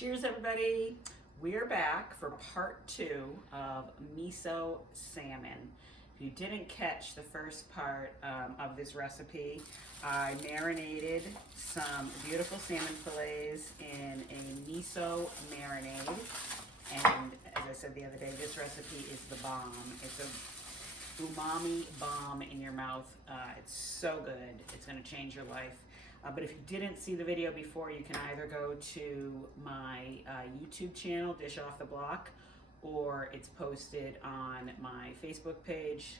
Cheers, everybody. We're back for part 2 of miso salmon. If you didn't catch the first part of this recipe, I marinated some beautiful salmon fillets in a miso marinade. And as I said the other day, this recipe is the bomb. It's a umami bomb in your mouth. It's so good. It's going to change your life. But if you didn't see the video before, you can either go to my YouTube channel, Dish Off the Block, or it's posted on my Facebook page,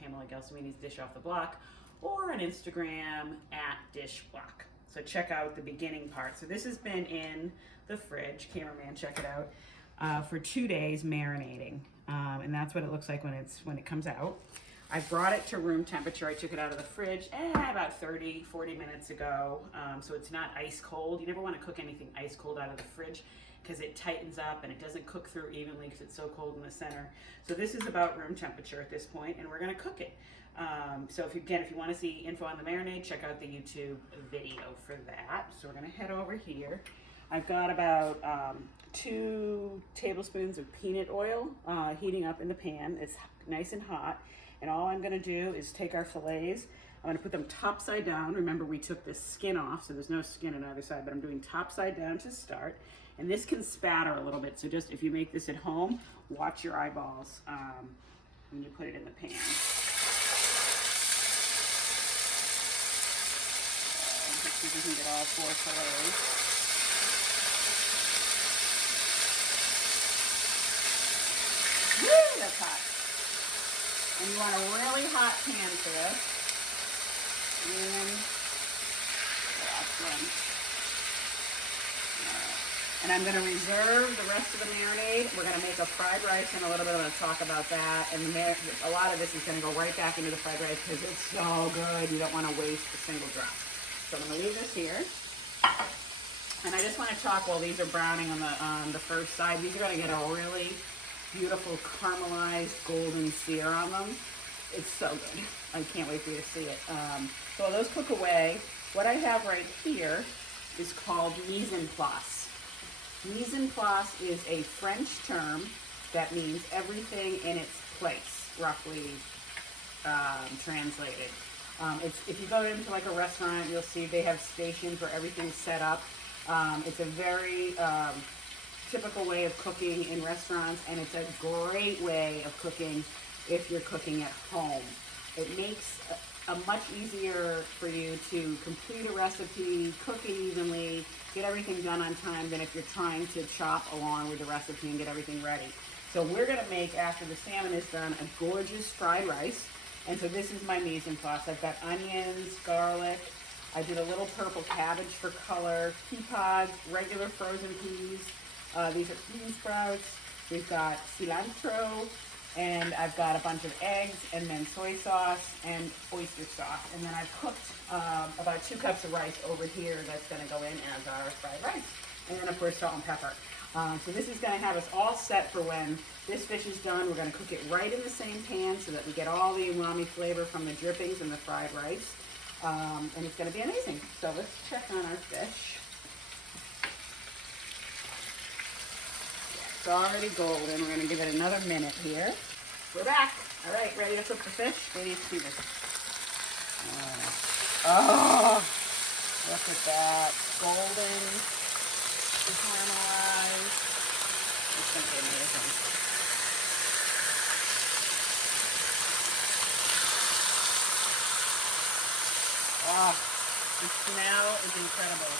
Pamela Gelsomini's Dish Off the Block, or on Instagram at Dish Block. So check out the beginning part. So this has been in the fridge, cameraman, check it out, for 2 days marinating. And that's what it looks like when it comes out. I brought it to room temperature. I took it out of the fridge about 30, 40 minutes ago. So it's not ice cold. You never want to cook anything ice cold out of the fridge because it tightens up and it doesn't cook through evenly because it's so cold in the center. So this is about room temperature at this point, and we're going to cook it. So if you want to see info on the marinade, check out the YouTube video for that. So we're going to head over here. I've got about 2 tablespoons of peanut oil heating up in the pan. It's nice and hot. And all I'm gonna do is take our fillets, I'm gonna put them top side down. Remember, we took the skin off, so there's no skin on either side, but I'm doing top side down to start. And this can spatter a little bit, so just if you make this at home, watch your eyeballs when you put it in the pan. Let's see if we can get all 4 fillets. Woo, that's hot. And you want a really hot pan for this. And I'm going to reserve the rest of the marinade. We're going to make a fried rice in a little bit. I'm going to talk about that. And a lot of this is going to go right back into the fried rice because it's so good. You don't want to waste a single drop. So I'm going to leave this here. And I just want to talk while these are browning on the first side. These are going to get a really beautiful caramelized golden sear on them. It's so good. I can't wait for you to see it. So while those cook away, what I have right here is called mise en place. Mise en place is a French term that means everything in its place, roughly translated. If you go into like a restaurant, you'll see they have stations where everything's set up. It's a very typical way of cooking in restaurants, and it's a great way of cooking if you're cooking at home. It makes a much easier for you to complete a recipe, cook it evenly, get everything done on time than if you're trying to chop along with the recipe and get everything ready. So we're going to make, after the salmon is done, a gorgeous fried rice. And so this is my mise en place. I've got onions, garlic. I did a little purple cabbage for color, pea pods, regular frozen peas. These are bean sprouts. We've got cilantro, and I've got a bunch of eggs, and then soy sauce and oyster sauce. And then I've cooked about 2 cups of rice over here that's going to go in as our fried rice. And then, of course, salt and pepper. So this is going to have us all set for when this fish is done. We're going to cook it right in the same pan so that we get all the umami flavor from the drippings and the fried rice. And it's going to be amazing. So let's check on our fish. It's already golden. We're going to give it another minute here. We're back. All right, ready to cook the fish? Wait till you see this. Oh, look at that. Golden, caramelized. It's going to be amazing. Oh, the smell is incredible.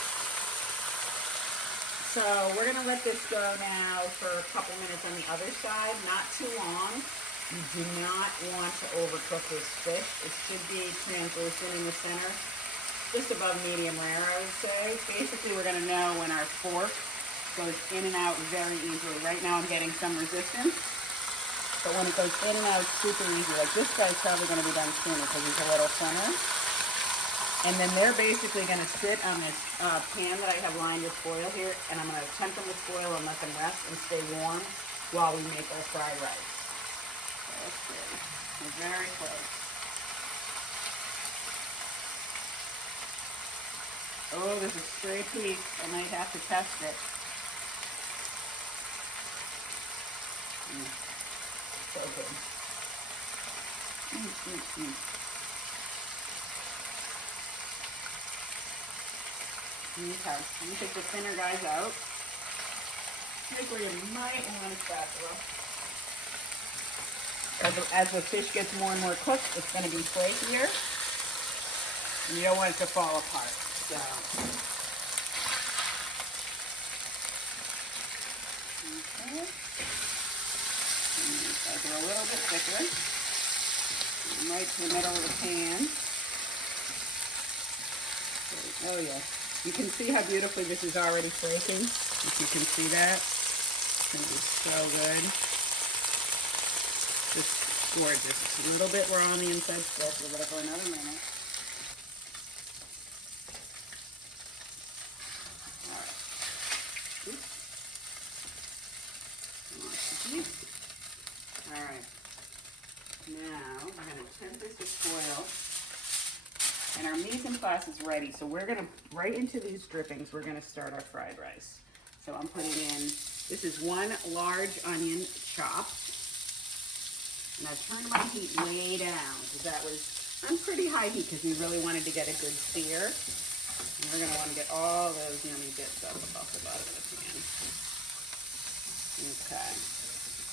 So we're going to let this go now for a couple minutes on the other side, not too long. You do not want to overcook this fish. It should be translucent in the center, just above medium rare, I would say. Basically, we're going to know when our fork goes in and out very easily. Right now I'm getting some resistance, but when it goes in and out super easy, like this guy's probably going to be done sooner because he's a little thinner. And then they're basically going to sit on this pan that I have lined with foil here, and I'm going to tempt them with foil and let them rest and stay warm while we make our fried rice. So let's see. We're very close. Oh, there's a stray piece. I might have to test it. So good. Okay, let me take the thinner guys out. I think we might want a spatula. As the fish gets more and more cooked, it's going to be flakier. And you don't want it to fall apart. So. Okay. These guys are a little bit thicker. Right to the middle of the pan. Oh yeah. You can see how beautifully this is already flaking. If you can see that. It's going to be so good. Just gorgeous. It's a little bit raw on the inside still, so we're going to go another minute. Alright. Alright. Now, I'm going to tempt this with foil. And our mise en place is ready. So we're going to, right into these drippings, we're going to start our fried rice. So I'm putting in, this is 1 large onion chopped. And I've turned my heat way down because that was on pretty high heat because we really wanted to get a good sear. And we're going to want to get all those yummy bits off the bottom of the pan. Okay.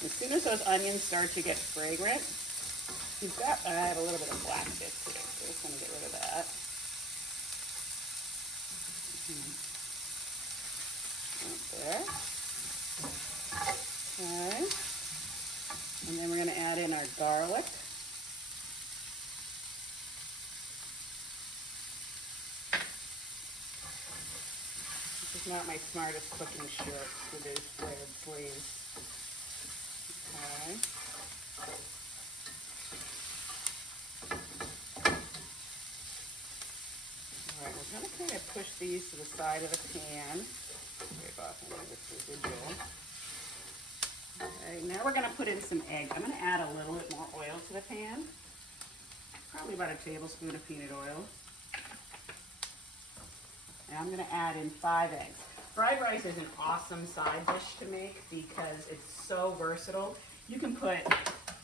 As soon as those onions start to get fragrant, you've got, I have a little bit of black bits here, so just going to get rid of that. Right there. Okay. And then we're going to add in our garlic. This is not my smartest cooking shirt with these flared sleeves. Okay. Alright, we're going to kind of push these to the side of the pan. Scrape off any of this residual. Okay, now we're going to put in some egg. I'm going to add a little bit more oil to the pan. Probably about a tablespoon of peanut oil. And I'm going to add in 5 eggs. Fried rice is an awesome side dish to make because it's so versatile. You can put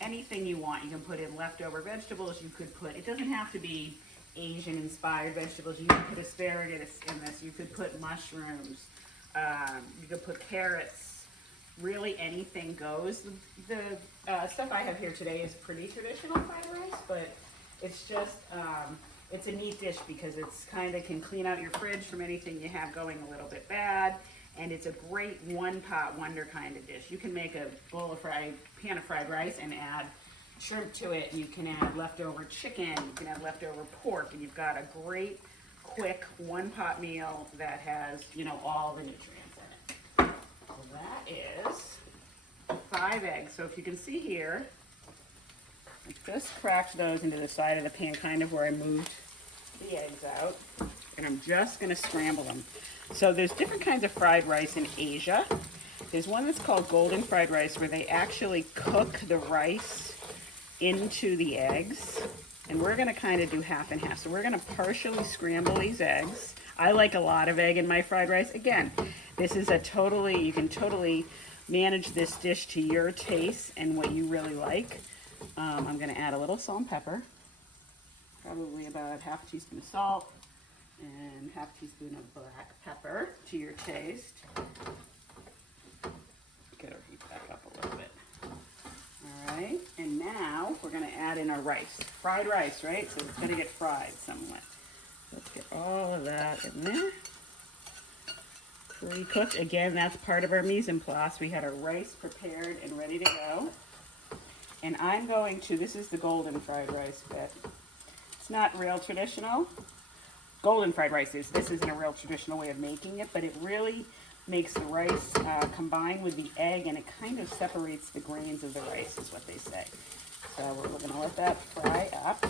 anything you want. You can put in leftover vegetables. You could put, it doesn't have to be Asian inspired vegetables. You could put asparagus in this. You could put mushrooms. You could put carrots. Really anything goes. The stuff I have here today is pretty traditional fried rice, but it's just, it's a neat dish because it's kind of can clean out your fridge from anything you have going a little bit bad, and it's a great one-pot wonder kind of dish. You can make a pan of fried rice and add shrimp to it, and you can add leftover chicken, you can add leftover pork, and you've got a great, quick one-pot meal that has, you know, all the nutrients in it. So that is 5 eggs. So if you can see here, I just cracked those into the side of the pan, kind of where I moved the eggs out. And I'm just going to scramble them. So there's different kinds of fried rice in Asia. There's one that's called golden fried rice where they actually cook the rice into the eggs. And we're going to kind of do half and half. So we're going to partially scramble these eggs. I like a lot of egg in my fried rice. Again, this is you can totally manage this dish to your taste and what you really like. I'm going to add a little salt and pepper, probably about ½ teaspoon of salt and ½ teaspoon of black pepper to your taste. Get our heat back up a little bit. All right, and now we're going to add in our rice. Fried rice, right? So it's going to get fried somewhat. Let's get all of that in there. Pre-cooked. Again, that's part of our mise en place. We had our rice prepared and ready to go. And I'm going to, this is the golden fried rice bit. It's not real traditional. Golden fried rice is, this isn't a real traditional way of making it, but it really makes the rice combine with the egg, and it kind of separates the grains of the rice, is what they say. So we're going to let that fry up.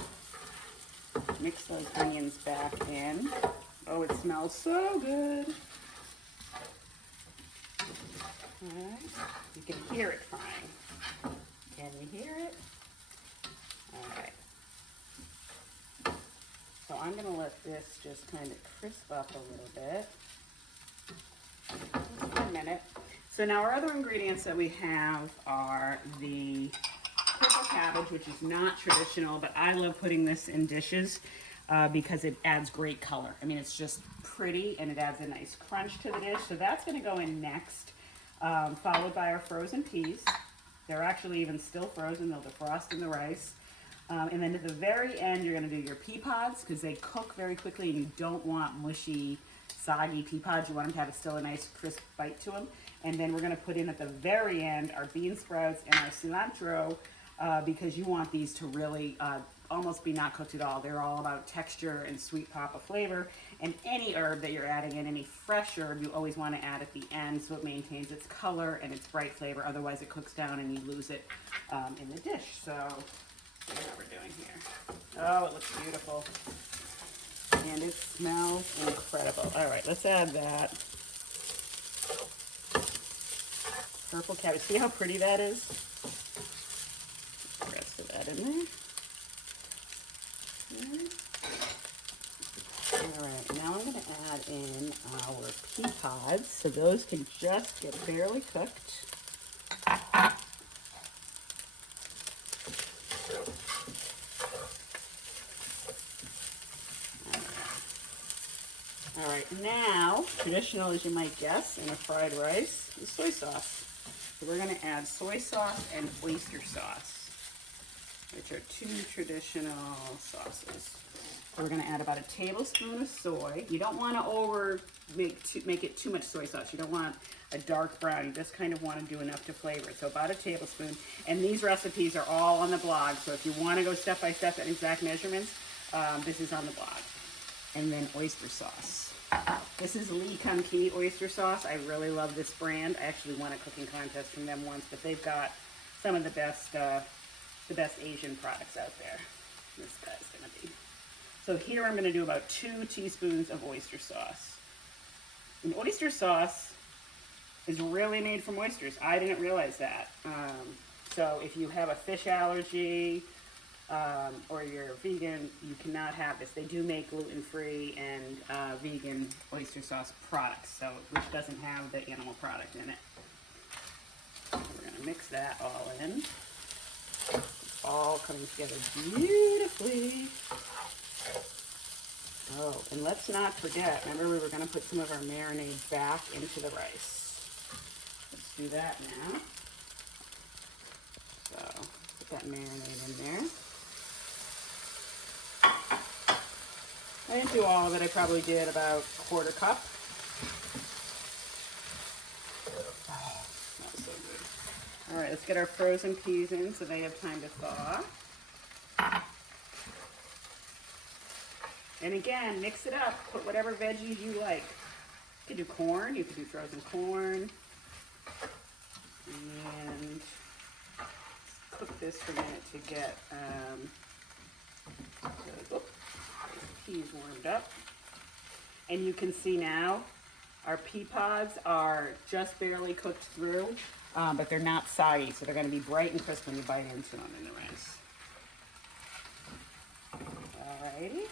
Mix those onions back in. Oh, it smells so good. All right. You can hear it frying. Can you hear it? All right. So I'm going to let this just kind of crisp up a little bit. Just for a minute. So now our other ingredients that we have are the purple cabbage, which is not traditional, but I love putting this in dishes because it adds great color. I mean, it's just pretty and it adds a nice crunch to the dish. So that's going to go in next, followed by our frozen peas. They're actually even still frozen. They'll defrost in the rice. And then at the very end, you're going to do your pea pods because they cook very quickly and you don't want mushy, soggy pea pods. You want them to have still a nice crisp bite to them. And then we're going to put in at the very end our bean sprouts and our cilantro because you want these to really almost be not cooked at all. They're all about texture and sweet pop of flavor. And any herb that you're adding in, any fresh herb, you always want to add at the end so it maintains its color and its bright flavor. Otherwise it cooks down and you lose it in the dish. So what we're doing here. Oh, it looks beautiful. And it smells incredible. All right, let's add that purple cabbage. See how pretty that is? Put the rest of that in there. All right, now I'm going to add in our pea pods. So those can just get barely cooked. All right, now, traditional as you might guess in a fried rice is soy sauce. So we're going to add soy sauce and oyster sauce, which are two traditional sauces. We're going to add about a tablespoon of soy. You don't want to make it too much soy sauce. You don't want a dark brown. You just kind of want to do enough to flavor it. So about a tablespoon. And these recipes are all on the blog. So if you want to go step by step at exact measurements, this is on the blog. And then oyster sauce. This is Lee Kum Kee oyster sauce. I really love this brand. I actually won a cooking contest from them once, but they've got some of the best Asian products out there. This guy's gonna be. So here I'm gonna do about 2 teaspoons of oyster sauce. And oyster sauce is really made from oysters. I didn't realize that. So if you have a fish allergy, or you're vegan, you cannot have this. They do make gluten-free and vegan oyster sauce products, so which doesn't have the animal product in it. So we're going to mix that all in. It's all coming together beautifully. Oh, and let's not forget, remember we were going to put some of our marinade back into the rice. Let's do that now. So put that marinade in there. I didn't do all of it. I probably did about a quarter cup. Oh, smells so good. All right, let's get our frozen peas in so they have time to thaw. And again, mix it up. Put whatever veggies you like. You could do corn. You could do frozen corn. And cook this for a minute to get peas warmed up. And you can see now our pea pods are just barely cooked through, but they're not soggy, so they're going to be bright and crisp when you bite into them in the rice. Alrighty.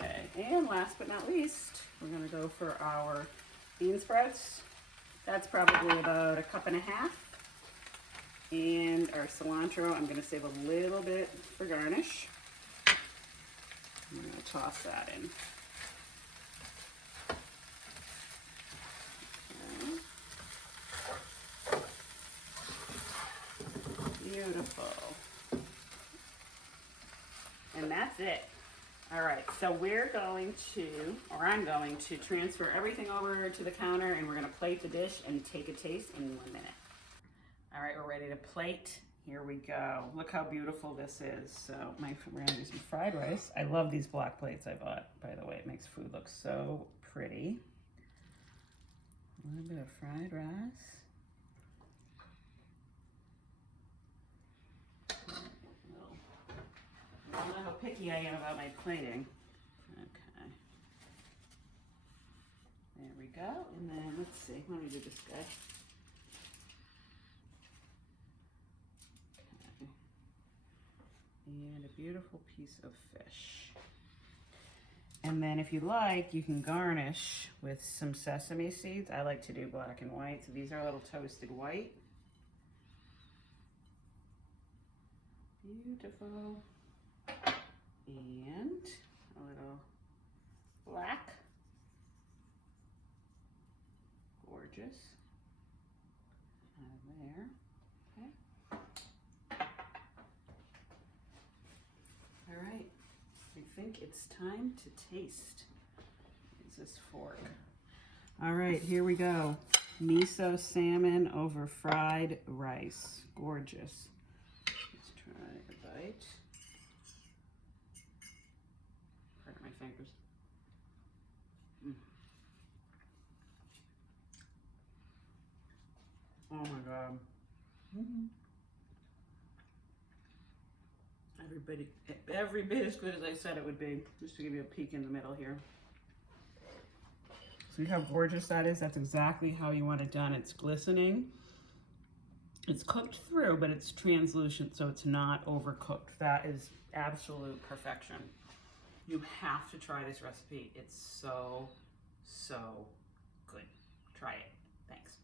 Okay, and last but not least, we're going to go for our bean sprouts. That's probably about a cup and a half. And our cilantro, I'm going to save a little bit for garnish. I'm going to toss that in. Okay. Beautiful. And that's it. All right, so we're going to, or I'm going to transfer everything over to the counter and we're going to plate the dish and take a taste in 1 minute. All right, we're ready to plate. Here we go. Look how beautiful this is. So we're gonna do some fried rice. I love these block plates I bought, by the way. It makes food look so pretty. A little bit of fried rice. I don't know how picky I am about my plating. Okay. There we go. And then let's see, let me do this guy. And a beautiful piece of fish. And then if you like, you can garnish with some sesame seeds. I like to do black and white, so these are a little toasted white. Beautiful. And a little black. Gorgeous. There. Okay. All right. I think it's time to taste. Use this fork. All right, here we go. Miso salmon over fried rice. Gorgeous. Let's try a bite. Pardon my fingers. Oh my God. Every bit as good as I said it would be. Just to give you a peek in the middle here. See how gorgeous that is? That's exactly how you want it done. It's glistening. It's cooked through, but it's translucent, so it's not overcooked. That is absolute perfection. You have to try this recipe. It's so, so good. Try it. Thanks.